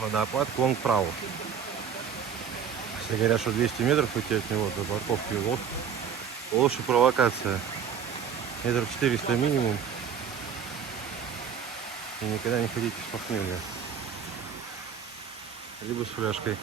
Водопад Клонг Прау. Все говорят, что 200 метров идти от него до парковки лучше провокация. Метров 400 минимум. И никогда не ходите с похмелья. Либо с фляжкой.